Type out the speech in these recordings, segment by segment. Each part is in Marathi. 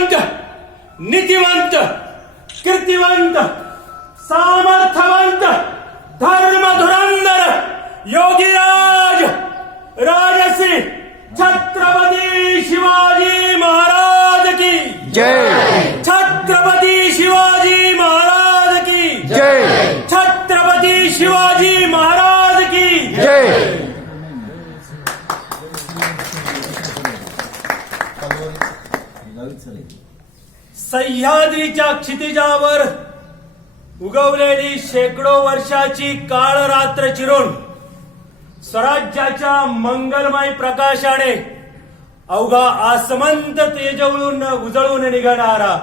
बुद्धिवंत, नीतिवंत, कीर्तिवंत, सामर्थ्यवंत, धर्मधुरंधर, योगीराज, राजश्री छत्रपती शिवाजी महाराज की जय. छत्रपती शिवाजी महाराज की जय. छत्रपती शिवाजी महाराज की जय. सह्याद्रीच्या क्षितिजावर उगवलेली शेकडो वर्षाची काळ रात्र चिरून स्वराज्याच्या मंगलमय प्रकाशाने अवघा आसमंत तेजवळून उजळून निघणारा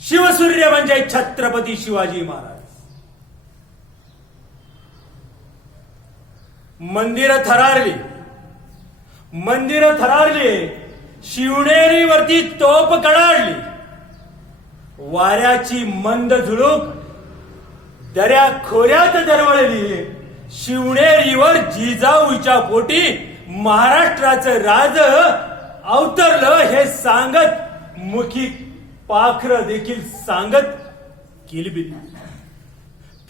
शिवसूर्य म्हणजे छत्रपती शिवाजी महाराज. मंदिरं थरारली, शिवनेरीवरती तोफ कडाडली, वाऱ्याची मंद झुळूक दऱ्या खोऱ्यात दरवळली. शिवनेरीवर जिजाऊच्या पोटी महाराष्ट्राचं राज अवतरलं हे सांगत मुखी पाखर देखील सांगत किलबिल.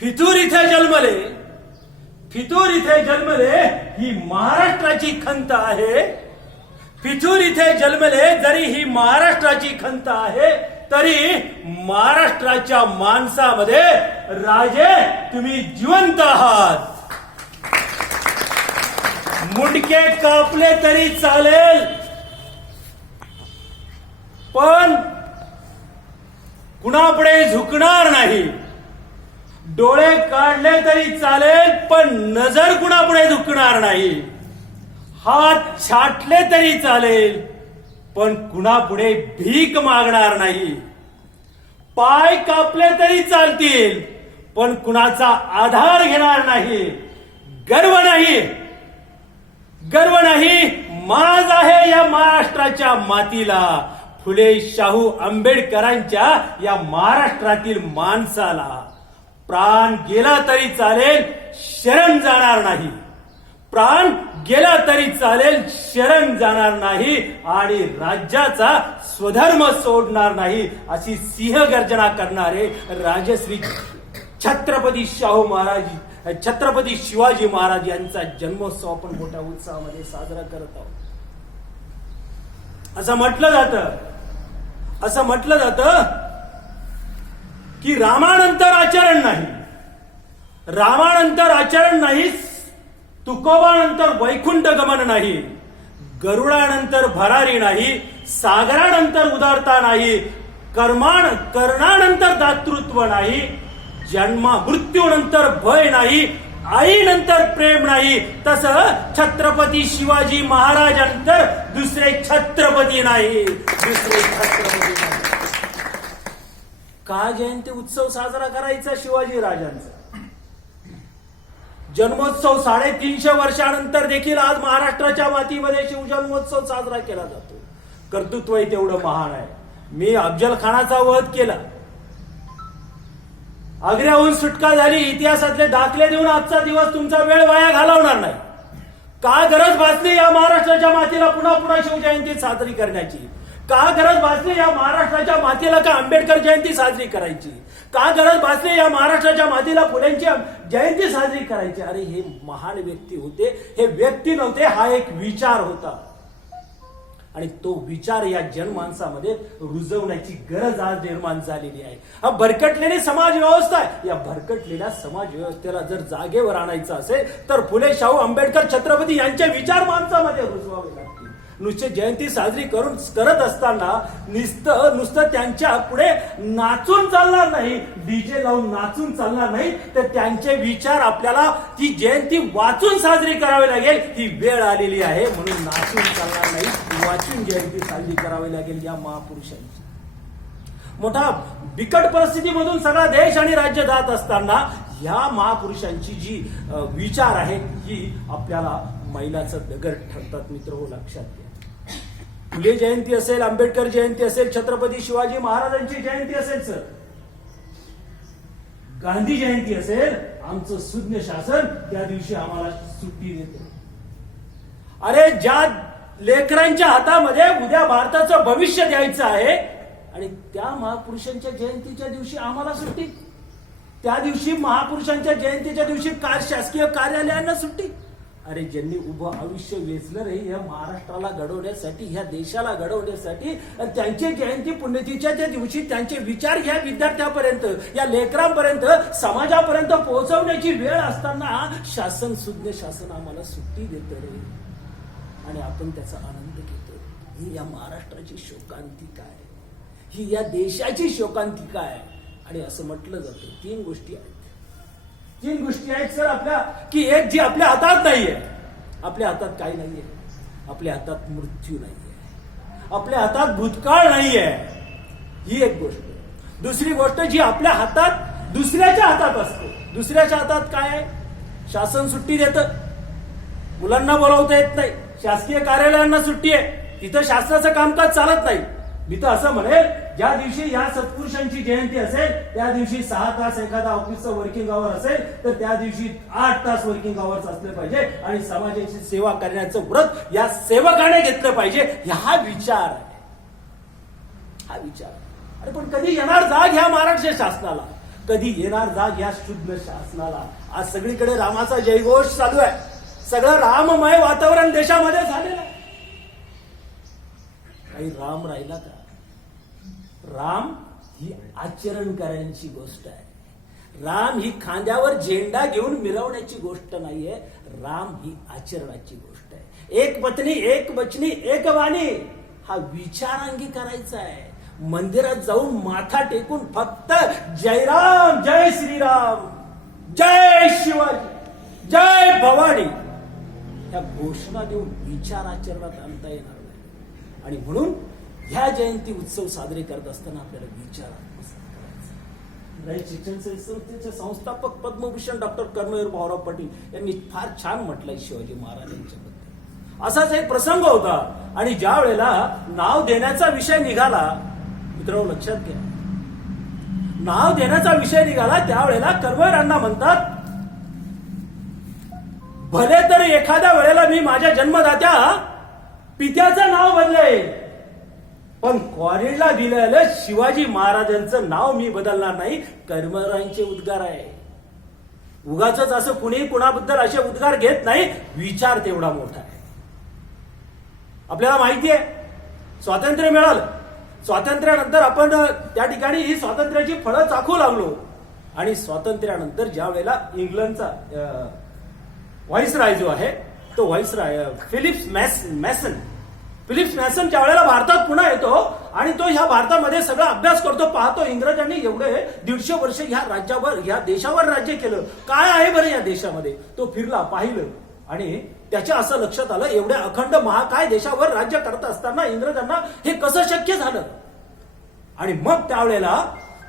फितूर इथे जन्मले ही महाराष्ट्राची खंत आहे. फितूर इथे जन्मले जरी ही महाराष्ट्राची खंत आहे तरी महाराष्ट्राच्या माणसामध्ये राजे तुम्ही जिवंत आहात. मुंडके कापले तरी चालेल पण कुणापुढे झुकणार नाही. डोळे काढले तरी चालेल पण नजर कुणापुढे झुकणार नाही. हात छाटले तरी चालेल पण कुणापुढे भीक मागणार नाही. पाय कापले तरी चालतील पण कुणाचा आधार घेणार नाही. गर्व नाही माज आहे या महाराष्ट्राच्या मातीला. फुले शाहू आंबेडकरांच्या या महाराष्ट्रातील माणसाला. प्राण गेला तरी चालेल शरण जाणार नाही. प्राण गेला तरी चालेल शरण जाणार नाही आणि राज्याचा स्वधर्म सोडणार नाही अशी सिंहगर्जना करणारे राजश्री छत्रपती शाहू महाराज, छत्रपती शिवाजी महाराज यांचा जन्मोत्सव आपण मोठ्या उत्साहामध्ये साजरा करत आहोत. असं म्हटलं जातं की रामानंतर आचरण नाही. तुकोबानंतर वैकुंठ गमन नाही. गरुडानंतर भरारी नाही. सागरानंतर उदारता नाही. कर्णानंतर दातृत्व नाही. मृत्यूनंतर भय नाही. आईनंतर प्रेम नाही. तसं छत्रपती शिवाजी महाराजांनंतर दुसरे छत्रपती नाही. का जयंती उत्सव साजरा करायचा शिवाजी राजांचा? जन्मोत्सव 350 वर्षानंतर देखील आज महाराष्ट्राच्या मातीमध्ये शिवजन्मोत्सव साजरा केला जातो. कर्तृत्व तेवढं महान आहे. मी अफजल खानाचा वध केला. आग्र्याहून सुटका झाली. इतिहासातले दाखले देऊन आजचा दिवस तुमचा वेळ वाया घालवणार नाही. का गरज भासली या महाराष्ट्राच्या मातीला पुन्हा शिवजयंती साजरी करण्याची? का गरज भासली या महाराष्ट्राच्या मातीला का आंबेडकर जयंती साजरी करायची? का गरज भासली या महाराष्ट्राच्या मातीला फुलेंची जयंती साजरी करायची? अरे हे महान व्यक्ती होते. हे व्यक्ती नव्हते, हा एक विचार होता आणि तो विचार या जनमानसामध्ये रुजवण्याची गरज आज निर्माण झालेली आहे. हा भरकटलेली समाज व्यवस्था आहे. या भरकटलेल्या समाज व्यवस्थेला जर जागेवर आणायचं असेल तर फुले, शाहू, आंबेडकर, छत्रपती यांचे विचार माणसामध्ये रुजवावे लागतील. नुसते जयंती साजरी करत असताना नुसतं त्यांच्या पुढे नाचून चालणार नाही, डीजे लावून नाचून चालणार नाही, तर त्यांचे विचार आपल्याला ती जयंती वाचून साजरी करावी लागेल. ही वेळ आलेली आहे म्हणून नाचून चालणार नाही, वाचून जयंती साजरी करावी लागेल. या महापुरुषांची मोठा बिकट परिस्थितीमधून सगळा देश आणि राज्य जात असताना या महापुरुषांची जी विचार आहेत ही आपल्याला मैलाचं दगड ठरतात. मित्र हो, लक्षात घ्या. फुले जयंती असेल, आंबेडकर जयंती असेल, छत्रपती शिवाजी महाराजांची जयंती असेल, सर गांधी जयंती असेल, आमचं सुज्ञ शासन त्या दिवशी आम्हाला सुट्टी देते. अरे ज्या लेकरांच्या हातामध्ये उद्या भारताचं भविष्य द्यायचं आहे आणि त्या महापुरुषांच्या जयंतीच्या दिवशी आम्हाला सुट्टी. त्या दिवशी महापुरुषांच्या जयंतीच्या दिवशी शासकीय कार्यालयांना सुट्टी. अरे ज्यांनी उभं आयुष्य वेचलं रे या महाराष्ट्राला घडवण्यासाठी, ह्या देशाला घडवण्यासाठी, आणि त्यांची जयंती पुण्यतिथीच्या दिवशी त्यांचे विचार ह्या विद्यार्थ्यापर्यंत, या लेकरांपर्यंत, समाजापर्यंत पोहोचवण्याची वेळ असताना शासन, सुज्ञ शासन आम्हाला सुट्टी देतं रे आणि आपण त्याचा आनंद घेतो. ही या महाराष्ट्राची शोकांतिका आहे, ही या देशाची शोकांतिका आहे. आणि असं म्हटलं जातं 3 गोष्टी आहेत. 3 गोष्टी आहेत सर आपल्या, की एक जी आपल्या हातात नाहीये. आपल्या हातात काही नाहीये. आपल्या हातात मृत्यू नाहीये. आपल्या हातात भूतकाळ नाहीये. ही एक गोष्ट. दुसरी गोष्ट जी आपल्या हातात दुसऱ्याच्या हातात असते. दुसऱ्याच्या हातात काय आहे? शासन सुट्टी देतं, मुलांना बोलावता येत नाही, शासकीय कार्यालयांना सुट्टी आहे, तिथं शासनाचं कामकाज चालत नाही. मी तर असं म्हणेल, ज्या दिवशी या सत्पुरुषांची जयंती असेल त्या दिवशी 6 तास एखादा ऑफिसचं वर्किंग आवर असेल तर त्या दिवशी 8 तास वर्किंग आवर्स असले पाहिजे आणि समाजाची सेवा करण्याचं व्रत या सेवकाने घेतलं पाहिजे. हा विचार आहे, हा विचार. अरे पण कधी येणार जाग ह्या महाराष्ट्र शासनाला, कधी येणार जाग या शुद्ध शासनाला? आज सगळीकडे रामाचा जयघोष चालू आहे, सगळं राममय वातावरण देशामध्ये झालेलं आहे. काही राम राहिला का? राम ही आचरण करायची गोष्ट आहे. राम ही खांद्यावर झेंडा घेऊन मिरवण्याची गोष्ट नाहीये. राम ही आचरणाची गोष्ट आहे. एक पत्नी, एक वचनी, एक वाणी हा विचार अंगीकारायचा आहे. मंदिरात जाऊन माथा टेकून फक्त जय राम, जय श्रीराम, जय शिवाजी, जय भवानी या घोषणा देऊन विचार आचरणात आणता येणार नाही. आणि म्हणून ह्या जयंती उत्सव साजरे करत असताना आपल्याला विचार आत्मसात करायचा. रयत शिक्षण संस्थेचे संस्थापक पद्मभूषण डॉक्टर कर्मवीर भाऊराव पाटील यांनी फार छान म्हटलंय शिवाजी महाराजांच्या बद्दल. असाच एक प्रसंग होता आणि ज्या वेळेला नाव देण्याचा विषय निघाला, मित्रांनो लक्षात घ्या, नाव देण्याचा विषय निघाला त्यावेळेला कर्मवीरांना म्हणतात, भले तर एखाद्या वेळेला मी माझ्या जन्मदात्या पित्याचं नाव बदलेल, पण कॉलेजला दिलेलं शिवाजी महाराजांचं नाव मी बदलणार नाही. कर्मवीरांचे उद्गार आहे. उगाच असं कुणी कुणाबद्दल असे उद्गार घेत नाही. विचार तेवढा मोठा आहे. आपल्याला माहिती आहे स्वातंत्र्य मिळालं, स्वातंत्र्यानंतर आपण त्या ठिकाणी ही स्वातंत्र्याची फळं चाखू लागलो आणि स्वातंत्र्यानंतर ज्या वेळेला इंग्लंडचा व्हाईसराय जो आहे तो व्हाईसराय फिलिप्स मॅसन ज्या वेळेला भारतात पुन्हा येतो आणि तो ह्या भारतामध्ये सगळा अभ्यास करतो, पाहतो इंग्रजांनी एवढे 150 वर्ष ह्या राज्यावर, ह्या देशावर राज्य केलं, काय आहे बरं या देशामध्ये. तो फिरला, पाहिलं आणि त्याच्या असं लक्षात आलं, एवढ्या अखंड महाकाय देशावर राज्य करत असताना इंग्रजांना हे कसं शक्य झालं. आणि मग त्यावेळेला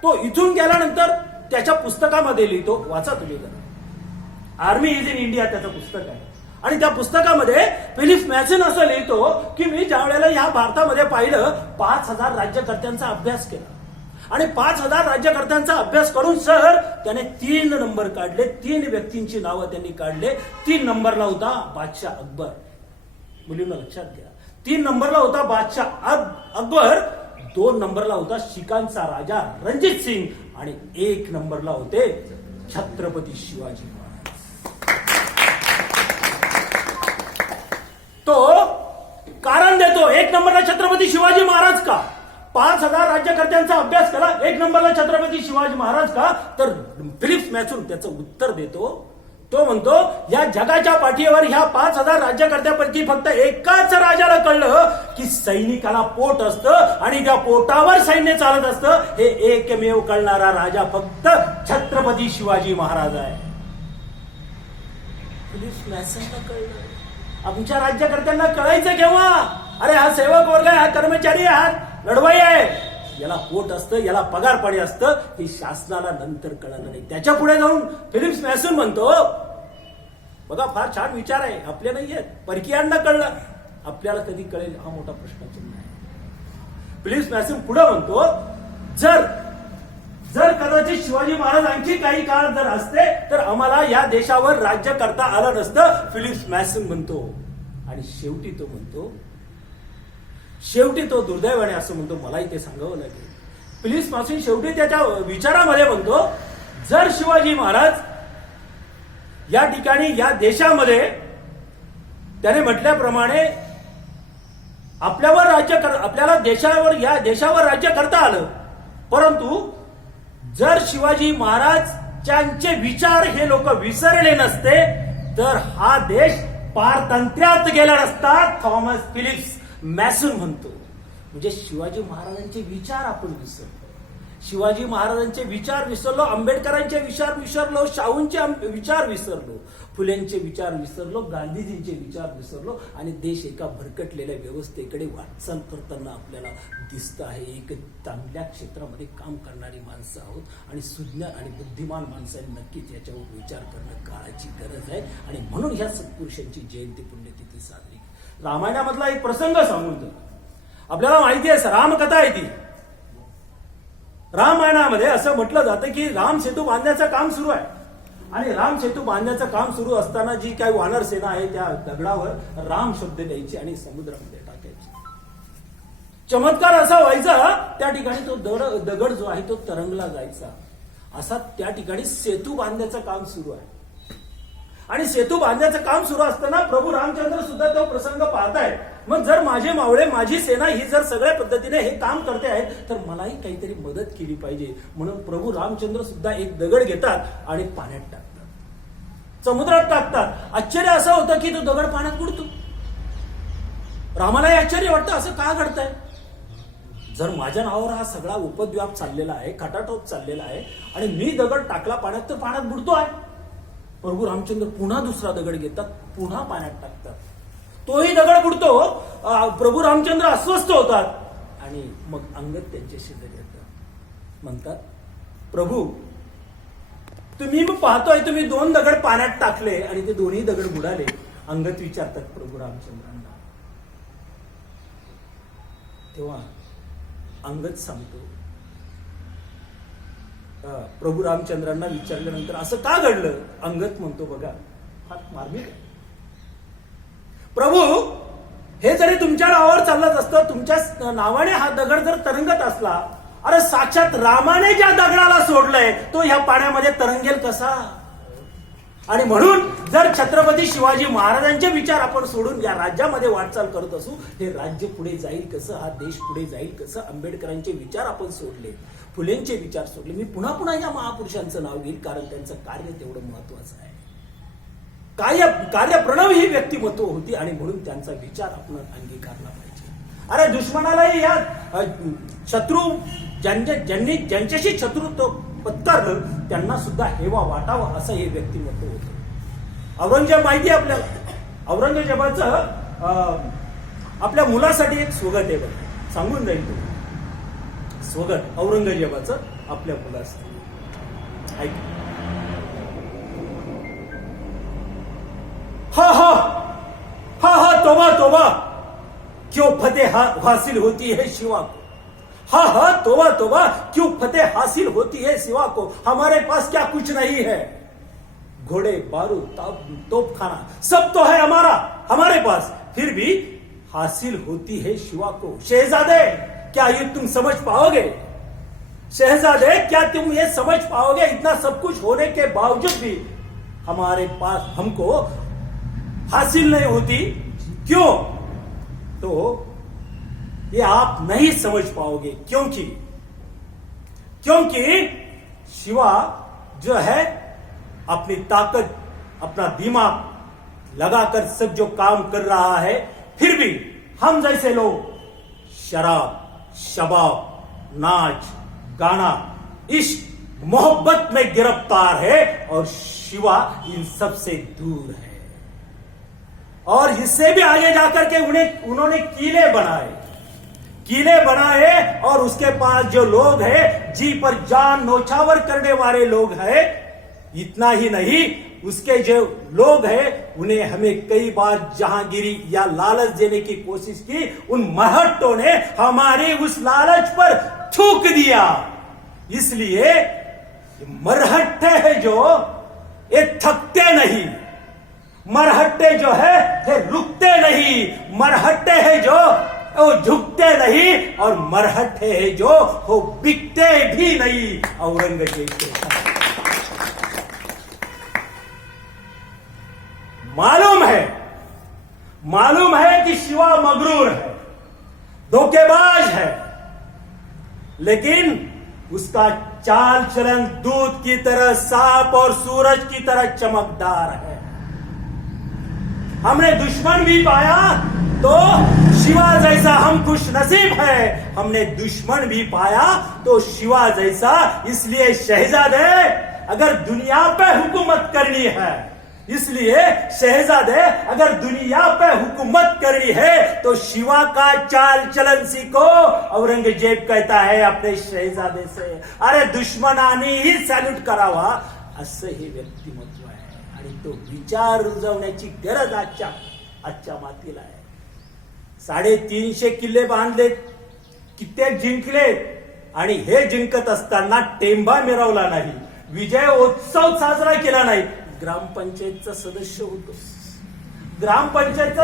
तो इथून गेल्यानंतर त्याच्या पुस्तकामध्ये लिहितो, वाचा तुम्ही जरा, आर्मी इज इन इंडिया त्याचं पुस्तक आहे. आणि त्या पुस्तकामध्ये फिलिप्स मॅसन असं लिहितो की मी ज्या वेळेला ह्या भारतामध्ये पाहिलं 5000 राज्यकर्त्यांचा अभ्यास केला आणि 5000 राज्यकर्त्यांचा अभ्यास करून सर त्याने 3 नंबर काढले. 3 व्यक्तींची नावं त्यांनी काढले. 3 नंबरला होता बादशाह अकबर. मुलींना लक्षात घ्या, 3 नंबरला होता बादशाह अकबर, 2 नंबरला होता शिकांचा राजा रणजित सिंग आणि 1 नंबरला होते छत्रपती शिवाजी महाराज. तो कारण देतो 1 नंबरला छत्रपती शिवाजी महाराज का? 5000 राज्यकर्त्यांचा अभ्यास केला, 1 नंबरला छत्रपती शिवाजी महाराज का? तर फिलिप्स मॅसन त्याचं उत्तर देतो. तो म्हणतो या जगाच्या पाठीवर ह्या 5000 राज्यकर्त्यापैकी फक्त एकाच राजाला कळलं की सैनिकाला पोट असतं आणि त्या पोटावर सैन्य चालत असतं. हे एकमेव कळणारा राजा फक्त छत्रपती शिवाजी महाराज आहे. फिलिप्स मॅसनला कळलं. आमच्या राज्यकर्त्यांना कळायचं केव्हा? अरे हा सेवक वर्ग आहे, हा कर्मचारी आहे, हा लढवाई आहे, याला पोट असतं, याला पगार पाणी असतं, हे शासनाला नंतर कळलं नाही. त्याच्या पुढे जाऊन फिलिप्स मॅसन म्हणतो, बघा फार छान विचार आहे, आपल्या नाही आहेत, परकीयांना कळलं, आपल्याला कधी कळेल हा मोठा प्रश्नचिन्ह आहे. फिलिप्स मॅसन पुढे म्हणतो, जर कदाचित शिवाजी महाराज आणखी काही काळ जर असते तर आम्हाला या देशावर राज्य करता आलं नसतं. फिलिप्स मॅसन म्हणतो आणि शेवटी तो म्हणतो शेवटी तो दुर्दैवाने असं म्हणतो, मलाही ते सांगावं लागेल. प्लीज पासून शेवटी त्याच्या विचारामध्ये म्हणतो, जर शिवाजी महाराज या ठिकाणी या देशामध्ये त्याने म्हटल्याप्रमाणे आपल्याला या देशावर राज्य करता आलं, परंतु जर शिवाजी महाराजांचे विचार हे लोक विसरले नसते तर हा देश पारतंत्र्यात गेला नसता. थॉमस फिलिप्स मॅसून म्हणतो. म्हणजे शिवाजी महाराजांचे विचार आपण विसरलो, शिवाजी महाराजांचे विचार विसरलो, आंबेडकरांचे विचार विसरलो, शाहूंचे विचार विसरलो, फुलेंचे विचार विसरलो, गांधीजींचे विचार विसरलो आणि देश एका भरकटलेल्या व्यवस्थेकडे वाटचाल करताना आपल्याला दिसतं आहे. एक चांगल्या क्षेत्रामध्ये काम करणारी माणसं आहोत आणि सुज्ञ आणि बुद्धिमान माणसांनी नक्कीच याच्यावर विचार करणं काळाची गरज आहे. आणि म्हणून ह्या सत्पुरुषांची जयंती पुण्यतिथी साजरी. रामायणामधला एक प्रसंग सांगून तर आपल्याला माहिती आहे, रामकथा आहे ती. रामायणामध्ये असं म्हटलं जातं की राम सेतू बांधण्याचं काम सुरू आहे आणि राम सेतू बांधण्याचं काम सुरू असताना जी काही वानर सेना आहे त्या दगडावर राम शब्द द्यायची आणि समुद्रामध्ये टाकायची. चमत्कार असा व्हायचा, त्या ठिकाणी तो दगड जो आहे तो तरंगला जायचा. असा त्या ठिकाणी सेतू बांधण्याचं काम सुरू आहे आणि सेतू बांधण्याचं काम सुरू असताना प्रभू रामचंद्र सुद्धा तो प्रसंग पाहताय. मग जर माझे मावळे, माझी सेना ही जर सगळ्या पद्धतीने हे काम करते आहे तर मलाही काहीतरी मदत केली पाहिजे. म्हणून प्रभू रामचंद्र सुद्धा एक दगड घेतात आणि पाण्यात टाकतात, समुद्रात टाकतात. आश्चर्य असं होतं की तो दगड पाण्यात बुडतो. रामालाही आश्चर्य वाटतं, असं का घडतंय? जर माझ्या नावावर हा सगळा उपद्व्याप चाललेला आहे, खटाटोप चाललेला आहे आणि मी दगड टाकला पाण्यात तर पाण्यात बुडतो आहे. प्रभू रामचंद्र पुन्हा दुसरा दगड घेतात, पुन्हा पाण्यात टाकतात, तोही दगड बुडतो. प्रभू रामचंद्र अस्वस्थ होतात आणि मग अंगद त्यांच्या शेजारी येतात, म्हणतात, प्रभू तुम्ही पाहतोय तुम्ही 2 दगड पाण्यात टाकले आणि ते दोन्ही दगड बुडाले. अंगद विचारतात प्रभू रामचंद्रांना. तेव्हा अंगद सांगतो, प्रभू रामचंद्रांना विचारल्यानंतर असं का घडलं? अंगद म्हणतो, बघा फार मार्मिक आहे. प्रभू, हे जरी तुमच्या नावावर चालत असतं, तुमच्या नावाने हा दगड जर तरंगत असला, अरे साक्षात रामाने ज्या दगडाला सोडलंय तो ह्या पाण्यामध्ये तरंगेल कसा? आणि म्हणून जर छत्रपती शिवाजी महाराजांचे विचार आपण सोडून या राज्यामध्ये वाटचाल करत असू, हे राज्य पुढे जाईल कसं, हा देश पुढे जाईल कसं? आंबेडकरांचे विचार आपण सोडले, फुलेंचे विचार सोडले. मी पुन्हा पुन्हा या महापुरुषांचं नाव घेईल कारण त्यांचं कार्य तेवढं महत्वाचं आहे. कार्यप्रणव ही व्यक्तिमत्व होती आणि म्हणून त्यांचा विचार आपण अंगीकारला पाहिजे. अरे दुश्मनालाही या शत्रू ज्यांच्याशी शत्रुत्व पत्करलं त्यांना सुद्धा हेवा वाटावा असं हे व्यक्तिमत्व होतं. औरंगजेब माहिती आहे आपल्याला, औरंगजेबाचं आपल्या मुलासाठी एक स्वगत आहे बघा, सांगून जाईल तो स्वगत औरंगजेबाचं आपल्या मुलासाठी. ऐक, हा तोबा तोबा क्यों फतेह हासिल होती है शिवा को. हा तोबा तोबा क्यों फतेह हासिल होती है शिवा को. हमारे पास क्या कुछ नहीं है, घोड़े बारूद तोपखाना सब तो है हमारे पास, फिर भी हासिल होती है शिवा को. शहजादे क्या ये तुम समझ पाओगे? शहजादे क्या तुम ये समझ पाओगे? इतना सब कुछ होने के बावजूद भी हमारे पास हमको हासिल नहीं होती. क्यों? तो ये आप नहीं समझ पाओगे, क्योंकि शिवा जो है अपनी ताकत, अपना दिमाग लगाकर सब जो काम कर रहा है, फिर भी हम जैसे लोग शराब, शबाब, नाच, गाना, इश्क, मोहब्बत में गिरफ्तार है और शिवा इन सब से दूर है. और इससे भी आगे जाकर के उन्होंने किले बनाए और उसके पास जो लोग हैं, जी पर जान नौछावर करने वाले लोग हैं. इतना ही नहीं, उसके जो लोग हैं उन्हें हमें कई बार जहांगीरी या लालच देने की कोशिश की. उन मरहट्टों ने हमारे उस लालच पर थूक दिया. इसलिए मरहट्टे हैं जो ये थकते नहीं, मरहट्टे जो है ये रुकते नहीं, मरहट्टे हैं जो वो झुकते नहीं और मरहटे हैं जो वो बिकते भी नहीं औरंगजेब के साथ। मालूम है कि शिवा मगरूर है, धोखेबाज है, लेकिन उसका चाल चलन दूध की तरह साफ और सूरज की तरह चमकदार है। हमने दुश्मन भी पाया तो शिवा जैसा हम खुश नसीब है, हमने दुश्मन भी पाया तो शिवा जैसा। इसलिए शहजादे अगर दुनिया पे हुकूमत करनी है, इसलिए शहजादे अगर दुनिया पे हुकूमत करनी है तो शिवा का चाल चलन सीखो। औरंगजेब कहता है अपने शहजादे से, अरे दुश्मनाने ही सॅल्यूट करावा असं हे व्यक्तिमत्व आहे आणि तो विचार रुजवण्याची गरज आजच्या मातीला आहे। 350 किल्ले बांधलेत, कित्येक जिंकलेत आणि हे जिंकत असताना टेंबा मिरवला नाही, विजय उत्सव साजरा केला नाही। ग्रामपंचायतचा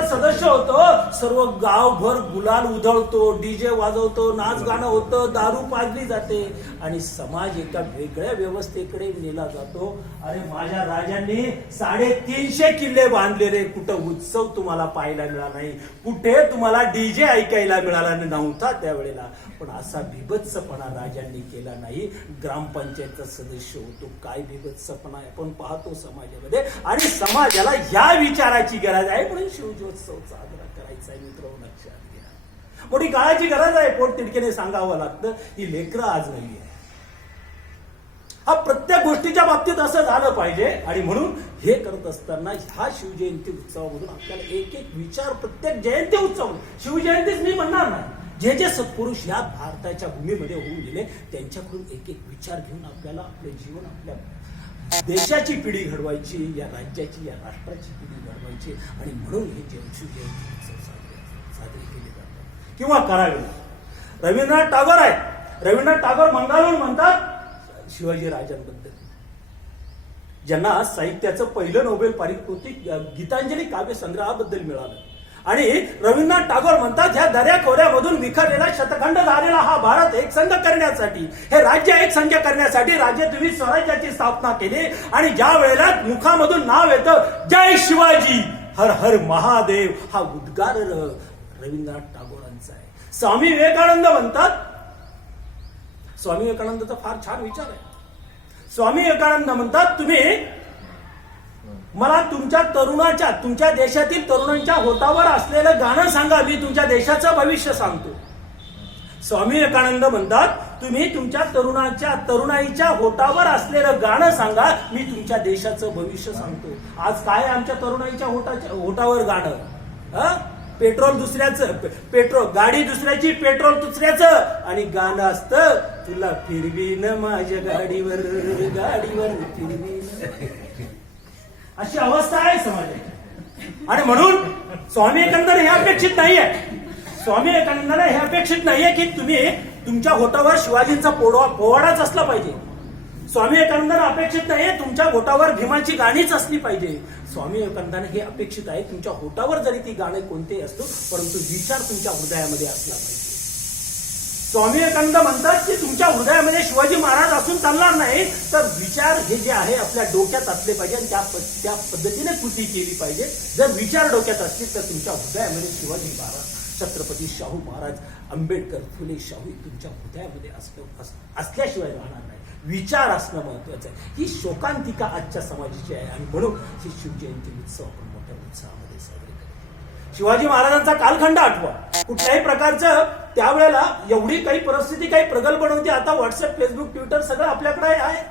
सदस्य होतो, सर्व गावभर गुलाल उधळतो, डीजे वाजवतो, नाच गाणं होतं, दारू पाजली जाते आणि समाज एका वेगळ्या व्यवस्थेकडे नेला जातो। अरे माझ्या राजांनी 350 किल्ले बांधले रे, कुठं उत्सव तुम्हाला पाहायला मिळाला नाही, कुठे तुम्हाला डीजे ऐकायला मिळाला नव्हता त्यावेळेला, पण असा बिभत्सपणा राजांनी केला नाही। ग्रामपंचायतचा सदस्य होतो, काय बिभत्सपणा आपण पाहतो समाजामध्ये आणि समाजाला ह्या विचाराची गरज आहे, म्हणून शिवजोत्सव साजरा करायचा आहे। मित्रांनो लक्षात घ्या, मोठी काळाची गरज आहे, पोट तिडकीने सांगावं लागतं, ही लेकरं आज नाही आहे। हा प्रत्येक गोष्टीच्या बाबतीत असं झालं पाहिजे आणि म्हणून हे करत असताना ह्या शिवजयंती उत्सवामधून आपल्याला एक एक विचार, प्रत्येक जयंती उत्सव, शिवजयंतीच मी म्हणणार नाही, जे जे सत्पुरुष या भारताच्या भूमीमध्ये होऊन गेले त्यांच्याकडून एक एक विचार घेऊन आपल्याला आपले जीवन, आपल्या देशाची पिढी घडवायची, या राज्याची, या राष्ट्राची पिढी घडवायची आणि म्हणून हे शिवजयंती उत्सव साजरे केले जातात किंवा करावे। रवींद्रनाथ टागोर आहेत, रवींद्रनाथ टागोर मंगालून म्हणतात शिवाजी राजांबद्दल, ज्यांना साहित्याचं पहिलं नोबेल पारितोषिक गीतांजली काव्य संग्रहाबद्दल मिळालं आणि रवींद्रनाथ टागोर म्हणतात ह्या दऱ्याखोऱ्यामधून विखरलेला शतखंड झालेला हा भारत एकसंघ करण्यासाठी, हे राज्य एकसंघ करण्यासाठी राज्य तुम्ही स्वराज्याची स्थापना केली आणि ज्या वेळेला मुखामधून नाव येतं जय शिवाजी हर हर महादेव, हा उद्गार रवींद्रनाथ टागोरांचा आहे। स्वामी विवेकानंद म्हणतात, स्वामी विवेकानंदचा फार छान विचार आहे। स्वामी विवेकानंद म्हणतात तुम्ही मला तुमच्या देशातील तरुणांच्या होठावर असलेलं गाणं सांगा, मी तुमच्या देशाचं भविष्य सांगतो। स्वामी विवेकानंद म्हणतात तुम्ही तुमच्या तरुणाईच्या होठावर असलेलं गाणं सांगा, मी तुमच्या देशाचं भविष्य सांगतो। आज काय आमच्या तरुणाईच्या होठावर गाणं? पेट्रोल दुसऱ्याचं, गाडी दुसऱ्याची, पेट्रोल दुसऱ्याचं आणि गाणं असतं तुला फिरवीन माझ्या गाडीवर फिरवीन, अशी अवस्था आहे समाजाची। आणि म्हणून स्वामी विवेकानंद हे अपेक्षित नाहीये, स्वामी विवेकानंदांना हे अपेक्षित नाहीये की तुम्ही तुमच्या होठावर शिवाजींचा पोवाडाच असला पाहिजे। स्वामी विवेकानंदांना अपेक्षित नाहीये तुमच्या होठावर भीमाची गाणीच असली पाहिजे। स्वामी विवेकानंदांना हे अपेक्षित आहे तुमच्या होठावर जरी ती गाणे कोणते असतो परंतु विचार तुमच्या हृदयामध्ये असला पाहिजे। स्वामी विवेकानंद म्हणतात की तुमच्या हृदयामध्ये शिवाजी महाराज असून चालणार नाही, तर विचार हे जे आहे आपल्या डोक्यात असले पाहिजे आणि त्या पद्धतीने कृती केली पाहिजे। जर विचार डोक्यात असतील तर तुमच्या हृदयामध्ये शिवाजी महाराज, छत्रपती शाहू महाराज, आंबेडकर, फुले, शाहू तुमच्या हृदयामध्ये असल्याशिवाय राहणार नाही। विचार असणं महत्वाचं आहे। ही शोकांतिका आजच्या समाजाची आहे आणि म्हणून ही शिवजयंती उत्सव आपण मोठ्या उत्साहामध्ये साजरे करतो। शिवाजी महाराजांचा कालखंड आठवा, कुठल्याही प्रकारचं त्यावेळेला एवढी काही परिस्थिती काही प्रगल्भ नव्हती। आता व्हॉट्सअप, फेसबुक, ट्विटर सगळं आपल्याकडे आहे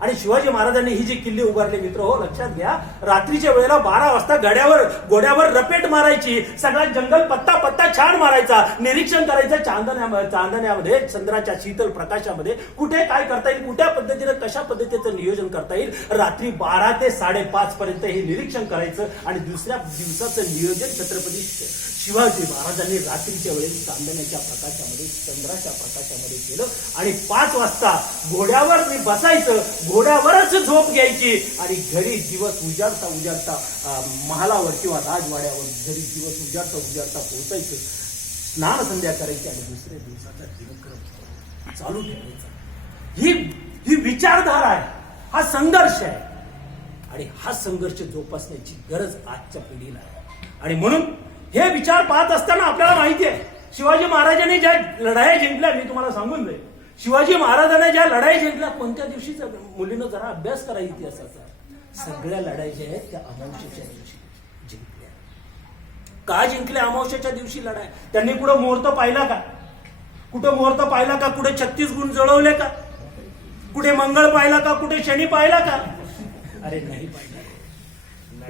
आणि शिवाजी महाराजांनी ही जी किल्ले उभारले मित्र हो लक्षात घ्या, रात्रीच्या वेळेला 12 वाजता घोड्यावर रपेट मारायची, सगळा जंगल पत्ता छान मारायचा, निरीक्षण करायचं चांदण्यामध्ये, चंद्राच्या शीतल प्रकाशामध्ये कुठे काय करता येईल, कुठल्या पद्धतीने कशा पद्धतीचं नियोजन करता येईल। रात्री 12 ते 5:30 पर्यंत हे निरीक्षण करायचं आणि दुसऱ्या दिवसाचं नियोजन छत्रपती शिवाजी महाराजांनी रात्रीच्या वेळेस चांदण्याच्या प्रकाशामध्ये, चंद्राच्या प्रकाशामध्ये केलं आणि 5 वाजता घोड्यावर मी बसायचं, घोड्यावरच झोप घ्यायची आणि घरी दिवस उजाडता महालावर किंवा राजवाड्यावर घरी दिवस उजाडता पोहोचायचं। स्नान संध्या करायची आणि दुसऱ्या दिवसाचा दिनक्रम चालू ठेवायचा. ही विचारधारा आहे, हा संघर्ष आहे आणि हा संघर्ष जोपासण्याची गरज आजच्या पिढीला आहे. आणि म्हणून हे विचार पाहत असताना आपल्याला माहिती आहे शिवाजी महाराजांनी ज्या लढाई जिंकल्या, मी तुम्हाला सांगून जाईल, शिवाजी महाराजांनी ज्या लढाई जिंकल्या कोणत्या दिवशी मुलीनं जरा अभ्यास करा इतिहासाचा. सगळ्या लढाई ज्या आहेत त्या अमावस्येच्या दिवशी जिंकल्या. का जिंकल्या अमावस्येच्या दिवशी लढाई? त्यांनी कुठं मुहूर्त पाहिला का? कुठं मुहूर्त पाहिला का? कुठे 36 गुण जळवले का? कुठे मंगळ पाहिला का? कुठे शनी पाहिला का? अरे नाही पाहिला,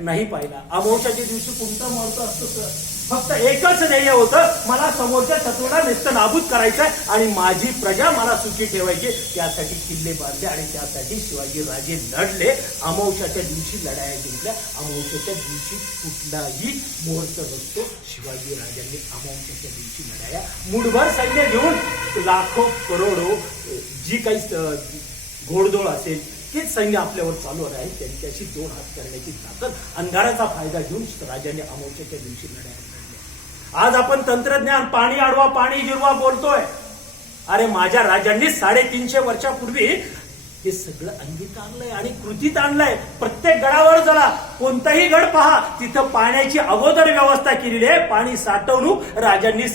नाही पाहिला. अमावस्याच्या दिवशी कोणता मुहूर्त असतो सर? फक्त एकच ध्येय होतं, मला समोरच्या शत्रूला नेस्तनाबूत करायचंय आणि माझी प्रजा मला सुखी ठेवायची. त्यासाठी किल्ले बांधले आणि त्यासाठी शिवाजी राजे लढले. अमावस्याच्या दिवशी लढाया जिंकल्या. अमावस्याच्या दिवशी कुठलाही मुहूर्त नसतो. शिवाजी राजांनी अमावस्याच्या दिवशी लढाया मुठभर सैन्य घेऊन लाखो करोडो जी काही घोडदोळ असेल तेच सैन्य आपल्यावर चालू आहे. त्यांच्याशी दोन हात करण्याची ताकद, अंधाराचा फायदा घेऊन राजांनी अमावस्याच्या दिवशी लढाया लढल्या. आज आपण तंत्रज्ञान, पाणी अडवा पाणी जिरवा बोलतोय. अरे माझ्या राजांनी 350 वर्षापूर्वी हे सगळं अंगीत आणलंय आणि कृतीत आणलंय. प्रत्येक गडावर चला, कोणताही गड पहा, तिथं पाण्याची अगोदर व्यवस्था केलेली आहे. पाणी साठवणूक राजांनी